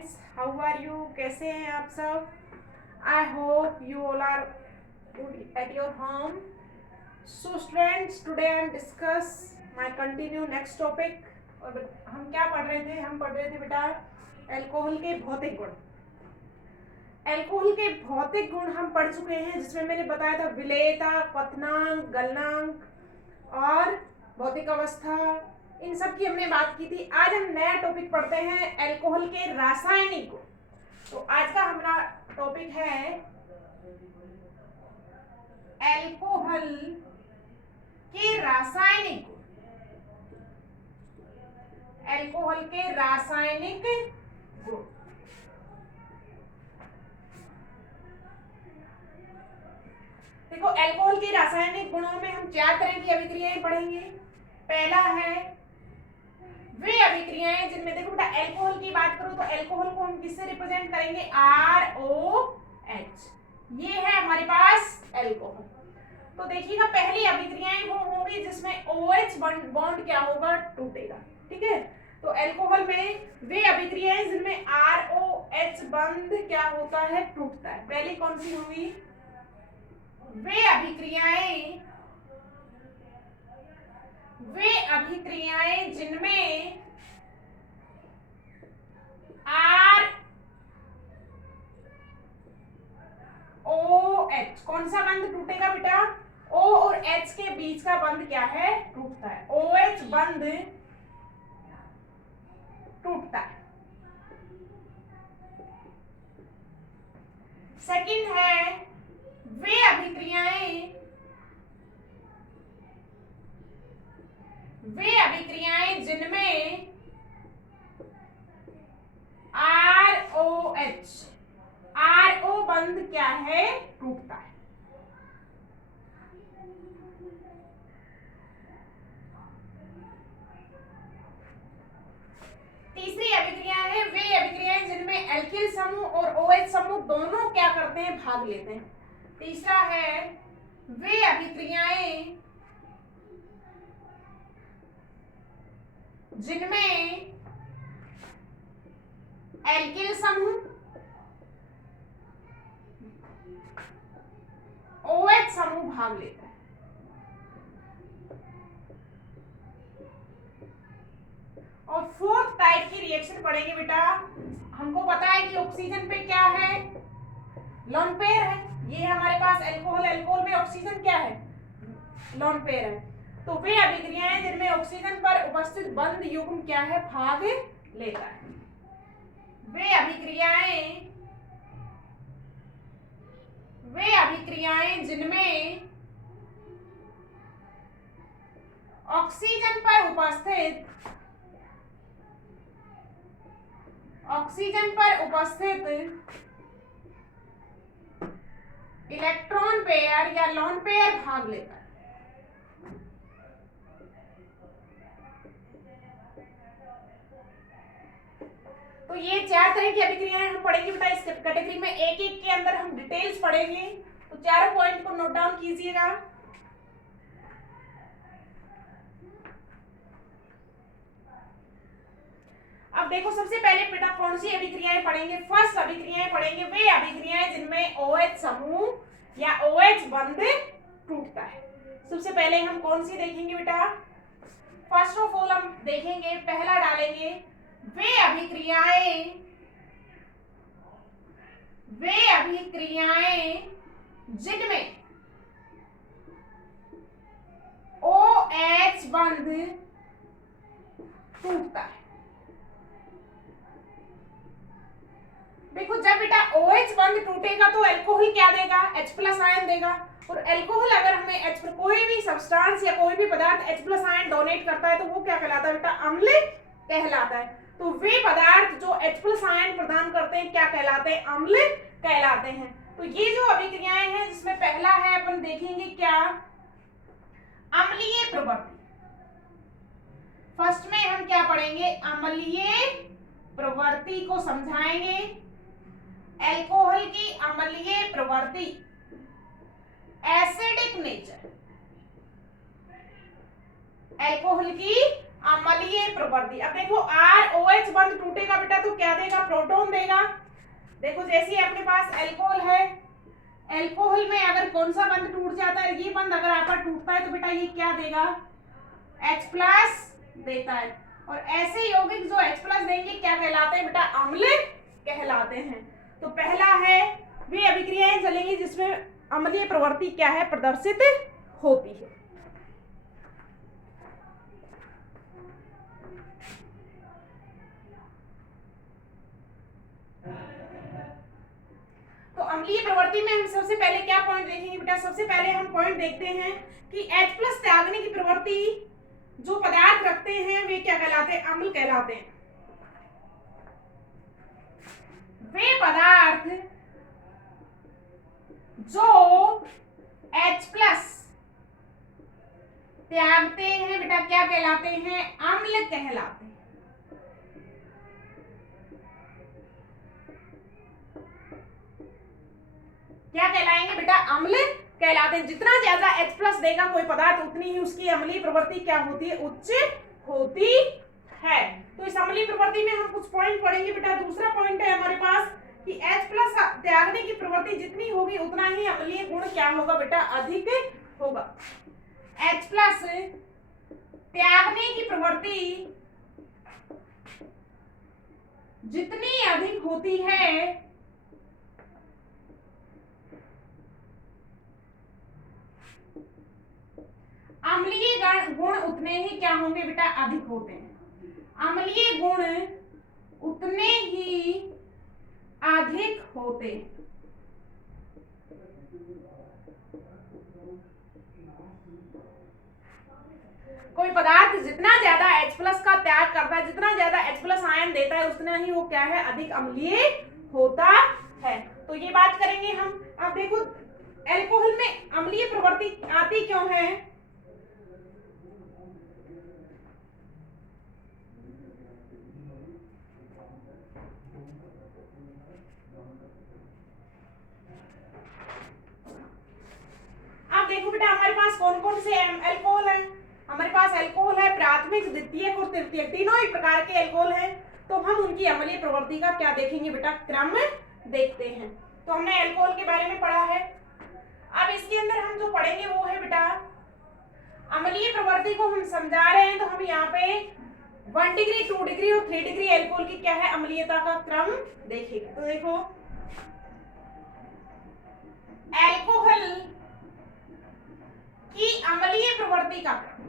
Friends, how are you? कैसे हैं आप सब? I hope you all are good at your home. So students, today I am discuss my continue next topic. और हम क्या पढ़ रहे थे? हम पढ़ रहे थे बेटा अल्कोहल के भौतिक गुण. अल्कोहल के भौतिक गुण हम पढ़ चुके हैं, जिसमें मैंने बताया था विलेयता, क्वथनांक, गलनांक और भौतिक अवस्था. इन सब की हमने बात की थी. आज हम नया टॉपिक पढ़ते हैं, अल्कोहल के रासायनिक गुण. तो आज का हमारा टॉपिक है अल्कोहल के रासायनिक गुण. अल्कोहल के रासायनिक गुण. देखो, अल्कोहल के रासायनिक गुणों में हम 4 तरह की अभिक्रियाएं पढ़ेंगे. पहला है वे अभिक्रियाएं जिनमें, देखो बेटा, अल्कोहल की बात करो तो अल्कोहल को हम किससे रिप्रेजेंट करेंगे? ROH. ये है हमारे पास अल्कोहल. तो देखिएगा, पहली अभिक्रियाएं वो होंगी जिसमें OH बॉन्ड क्या होगा? टूटेगा. ठीक है. तो अल्कोहल में वे अभिक्रियाएं जिनमें ROH बंध क्या होता है? टूटता है. पहली कौन सी होगी? वे अभिक्रियाएं जिनमें ROH कौन सा बंध टूटेगा बेटा? O और H के बीच का बंध क्या है? टूटता है. OH बंध टूटता है. सेकंड है वे अभिक्रियाएं जिनमें RO बंध क्या है? टूटता है. तीसरी अभिक्रिया है वे अभिक्रियाएं जिनमें एल्किल समूह और OH समूह दोनों क्या करते हैं? भाग लेते हैं. तीसरा है वे अभिक्रियाएं जिनमें एल्किल समूह, OH समूह भाग लेता है. और फोर्थ टाइप की रिएक्शन पढ़ेंगे बेटा. हमको पता है कि ऑक्सीजन पे क्या है? लोन पेयर है. ये है हमारे पास अल्कोहल. अल्कोहल में ऑक्सीजन क्या है? लोन पेयर है. तो वे अभिक्रियाएं जिनमें ऑक्सीजन पर उपस्थित बंध युग्म क्या है? भाग लेता है. वे अभिक्रियाएं जिनमें ऑक्सीजन पर उपस्थित इलेक्ट्रॉन पेयर या लोन पेयर भाग लेता है. तो ये 4 तरह की अभिक्रियाएं हम पढ़ेंगे बेटा. इस कैटेगरी में एक एक के अंदर हम डिटेल्स पढ़ेंगे. तो चारों पॉइंट को नोट डाउन कीजिएगा. अब देखो, सबसे पहले बेटा कौन सी अभिक्रियाएं पढ़ेंगे? फर्स्ट अभिक्रियाएं पढ़ेंगे वे अभिक्रियाएं जिनमें OH समूह या OH बंध टूटता है. सबसे पहले हम कौन सी देखेंगे बेटा? फर्स्ट ऑफ ऑल हम देखेंगे, पहला डालेंगे वे अभिक्रियाएं जिनमें OH बंध टूटता है. देखो, जब बेटा OH बंध टूटेगा तो अल्कोहल क्या देगा? H+ आयन देगा. और अल्कोहल अगर हमें कोई भी सब्सटेंस या कोई भी पदार्थ H+ आयन डोनेट करता है तो वो क्या कहलाता है बेटा? अम्ल कहलाता है. तो वे पदार्थ जो H+ आयन प्रदान करते हैं क्या कहलाते हैं? अम्ल कहलाते हैं. तो ये जो अभिक्रियाएं हैं, जिसमें पहला है, अपन देखेंगे क्या? अम्लीय प्रवृत्ति. फर्स्ट में हम क्या पढ़ेंगे? अम्लीय प्रवृत्ति को समझाएंगे. अल्कोहल की अम्लीय प्रवृत्ति, एसिडिक नेचर. अल्कोहल की अम्लीय प्रवृत्ति। अब देखो ROH बंध टूटेगा बेटा तो क्या देगा, प्रोटॉन देगा। देखो जैसे अपने पास अल्कोहल है, अल्कोहल में अगर कौन सा बंध टूट जाता है, ये बंध अगर आपका टूटता है तो बेटा ये क्या देगा, H+ देता है। और ऐसे यौगिक जो H+ देंगे क्या कहलाते हैं बेटा, अम्ल कहलाते हैं। तो पहला है वे अभिक्रियाएं चलेंगी जिसमें अम्लीय प्रवृत्ति क्या है, प्रदर्शित होती है। तो अम्लीय प्रवृत्ति में हम सबसे पहले क्या पॉइंट देखेंगे बेटा, सबसे पहले हम पॉइंट देखते हैं कि H+ त्यागने की प्रवृत्ति जो पदार्थ रखते हैं वे क्या कहलाते हैं, अम्ल कहलाते हैं। वे पदार्थ जो H+ त्यागते हैं बेटा क्या कहलाते हैं, अम्ल कहलाते हैं। क्या कहलाएंगे बेटा, अम्ल कहलाते हैं। जितना ज्यादा H+ देगा कोई पदार्थ उतनी ही उसकी अम्लीय प्रवृत्ति क्या होती है, उच्च होती है। तो इस अम्लीय प्रवृत्ति में हम कुछ पॉइंट पढ़ेंगे बेटा। दूसरा पॉइंट है हमारे पास कि H+ त्यागने की प्रवृत्ति जितनी होगी उतना ही अम्लीय गुण क्या होगा बेटा, अधिक होगा। H+ त्यागने की प्रवृत्ति जितनी अधिक होती है अम्लीय गुण उतने ही क्या होंगे बेटा, अधिक होते हैं। अम्लीय गुण उतने ही अधिक होते हैं। कोई पदार्थ जितना ज्यादा H+ का त्याग करता है, जितना ज्यादा H+ आयन देता है उतना ही वो क्या है, अधिक अम्लीय होता है। तो ये बात करेंगे हम। अब देखो अल्कोहल में अम्लीय प्रवृत्ति आती क्यों है, अब देखो बेटा हमारे पास कौन कौन से अल्कोहल हैं। हमारे पास अल्कोहल है प्राथमिक, द्वितीयक और तृतीयक, तीनों ही प्रकार के अल्कोहल हैं। तो हम उनकी अम्लीय प्रवृत्ति का क्या देखेंगे बेटा, क्रम देखते हैं। तो हमने अल्कोहल के बारे में पढ़ा है। अब इसके अंदर हम जो पढ़ेंगे वो है बेटा अम्लीय प्रवृत्ति को हम समझा रहे हैं। तो हम यहाँ पे 1 डिग्री 2 डिग्री और 3 डिग्री अल्कोहल की क्या है, अम्लीयता का क्रम देखेंगे। तो देखो अल्कोहल की अम्लीय प्रवृत्ति का क्रम,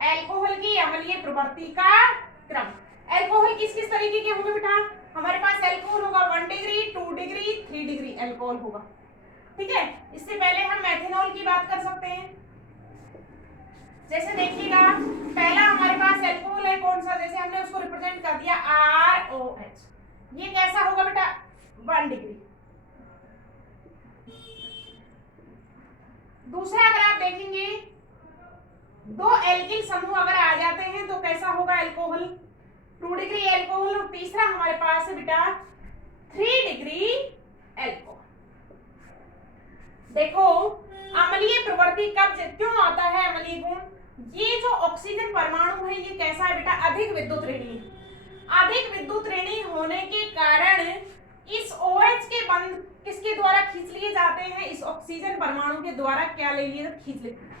अल्कोहल की अम्लीय प्रवृत्ति का क्रम। अल्कोहल किस किस तरीके के होंगे बेटा, हमारे पास अल्कोहल होगा 1 डिग्री 2 डिग्री 3 डिग्री अल्कोहल होगा। ठीक है, इससे पहले हम मेथनॉल की बात कर सकते हैं। जैसे देखिएगा पहला हमारे पास अल्कोहल है कौन सा, जैसे हमने उसको रिप्रेजेंट कर दिया ROH। ये कैसा होगा बेटा, 1 डिग्री। दूसरा अगर आप देखेंगे 2 एल्किल समूह अगर आ जाते हैं तो कैसा होगा अल्कोहल, 2 डिग्री अल्कोहल। और तीसरा हमारे पास है बेटा 3 डिग्री अल्कोहल। देखो अम्लीय प्रवृत्ति कब क्यों आता है अम्लीय गुण, ये जो ऑक्सीजन परमाणु है ये कैसा है बेटा, अधिक विद्युत ऋणी है। अधिक विद्युत ऋणी होने के कारण इस OH के बंध किसके द्वारा खींच लिए जाते हैं, इस ऑक्सीजन परमाणु के द्वारा क्या ले लिए, खींच लेते हैं।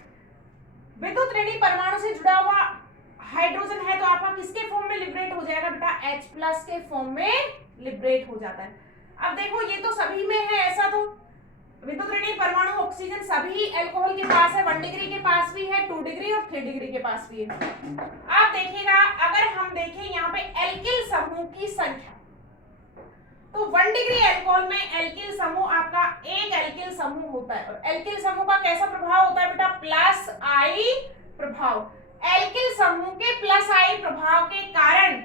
विद्युत ऋणी परमाणु से जुड़ा हुआ हाइड्रोजन है तो आपका किसके फॉर्म में लिबरेट हो जाएगा बेटा, H+ के फॉर्म में लिबरेट हो जाता है। अब देखो ये तो सभी में है ऐसा, तो विद्युत ऋणी परमाणु ऑक्सीजन सभी अल्कोहल के पास है, 1 डिग्री के पास भी है, 2 डिग्री और 3 डिग्री के पास भी है। आप देखिएगा अगर हम देखें यहाँ पे एल्किल समूह की संख्या, तो 1 डिग्री अल्कोहल में एल्किल समूह आपका एक एल्किल समूह होता है। और एल्किल समूह का कैसा प्रभाव होता है बेटा, +I प्रभाव। एल्किल समूह के +I प्रभाव के कारण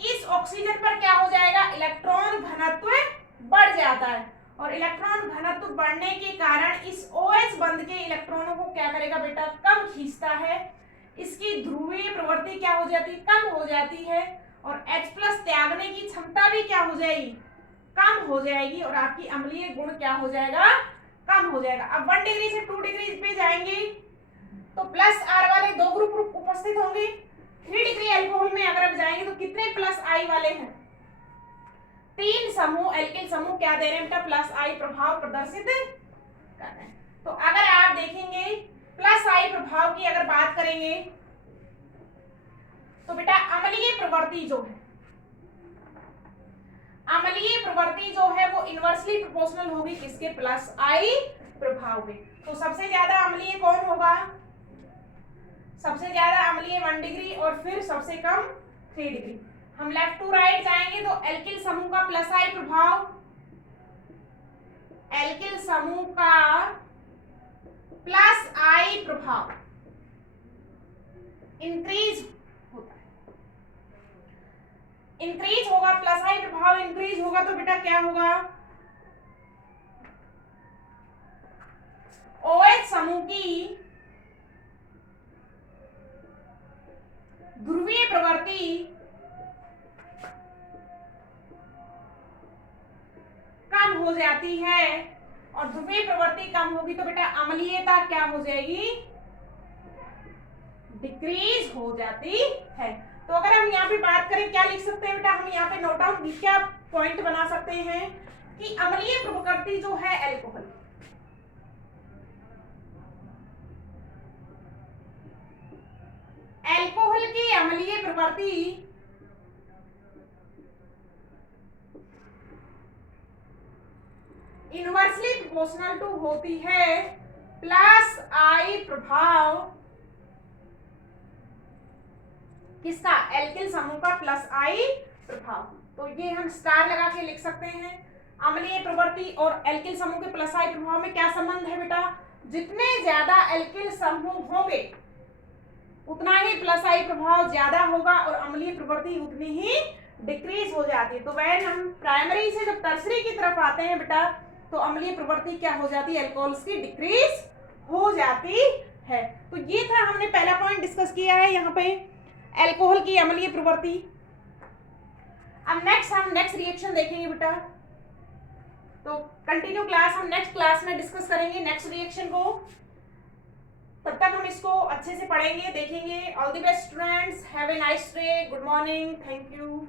इस ऑक्सीजन पर क्या हो जाएगा, इलेक्ट्रॉन घनत्व बढ़ जाता है। और इलेक्ट्रॉन घनत्व बढ़ने के कारण इस OH बंध के इलेक्ट्रॉनों को क्या करेगा बेटा, कम खींचता है। इसकी ध्रुवीय प्रवृत्ति क्या हो जाती है, कम हो जाती है। और H+ त्यागने की क्षमता भी क्या हो जाएगी, कम हो जाएगी। और आपकी अम्लीय गुण क्या हो जाएगा, कम हो जाएगा। अब 1 डिग्री से 2 डिग्री पे जाएंगे तो प्लस आर वाले 2 ग्रुप उपस्थित होंगे। 3 डिग्री एल्कोहल में अगर अब जाएंगे तो कितने प्लस आई वाले हैं? 3 समूह एल्किल समूह क्या दे रहे हैं बेटा? प्लस आई प्रभाव प्रदर्शित कर रहे हैं। तो अगर आप देखेंगे प्लस आई प्रभाव की अगर बात करेंगे तो बेटा अम्लीय प्रवृत्ति जो है, अम्लीय प्रवृत्ति जो है वो इनवर्सली प्रोपोर्शनल होगी किसके? प्लस आई प्रभाव में। तो सबसे ज्यादा अम्लीय कौन होगा? सबसे ज्यादा अम्लीय 1 डिग्री और फिर सबसे कम 3 डिग्री। हम लेफ्ट टू राइट जाएंगे तो एल्किल समूह का प्लस आई प्रभाव, एल्किल समूह का प्लस आई प्रभाव इंक्रीज होता है, इंक्रीज होगा। प्लस आई प्रभाव इंक्रीज होगा तो बेटा क्या होगा? OH समूह की ध्रुवीय प्रवृत्ति कम हो जाती है और ध्रुवीय प्रवृत्ति कम होगी तो बेटा अम्लीयता क्या हो जाएगी? डिक्रीज हो जाती है। तो अगर हम यहाँ पे बात करें क्या लिख सकते हैं बेटा? हम यहाँ पे नोट डाउन क्या पॉइंट बना सकते हैं कि अम्लीय प्रवृत्ति जो है एल्कोहल, एल्कोहल की अम्लीय प्रवृत्ति इनवर्सली प्रोपोर्शनल टू होती है प्लस आई प्रभाव किसका? एल्किल समूह का प्लस आई प्रभाव। तो ये हम स्टार लगा के लिख सकते हैं। अम्लीय प्रवृत्ति और एल्किल समूह के प्लस आई प्रभाव में क्या संबंध है बेटा? जितने ज्यादा एल्किल समूह होंगे उतना ही प्लस आई प्रभाव ज्यादा होगा और अम्लीय प्रवृत्ति उतनी ही डिक्रीज हो जाती है। तो वह हम प्राइमरी से जब टर्सरी की तरफ आते हैं बेटा तो अम्लीय प्रवृत्ति क्या हो जाती है? एल्कोहल्स की डिक्रीज हो जाती है। तो ये था हमने पहला पॉइंट डिस्कस किया है यहाँ पे एल्कोहल की अम्लीय प्रवृत्ति। अब हम नेक्स्ट रिएक्शन देखेंगे बेटा। तो कंटिन्यू क्लास हम नेक्स्ट क्लास में डिस्कस करेंगे नेक्स्ट रिएक्शन को। तब तक हम इसको अच्छे से पढ़ेंगे, देखेंगे। All the best students, have a nice day, good morning, thank you.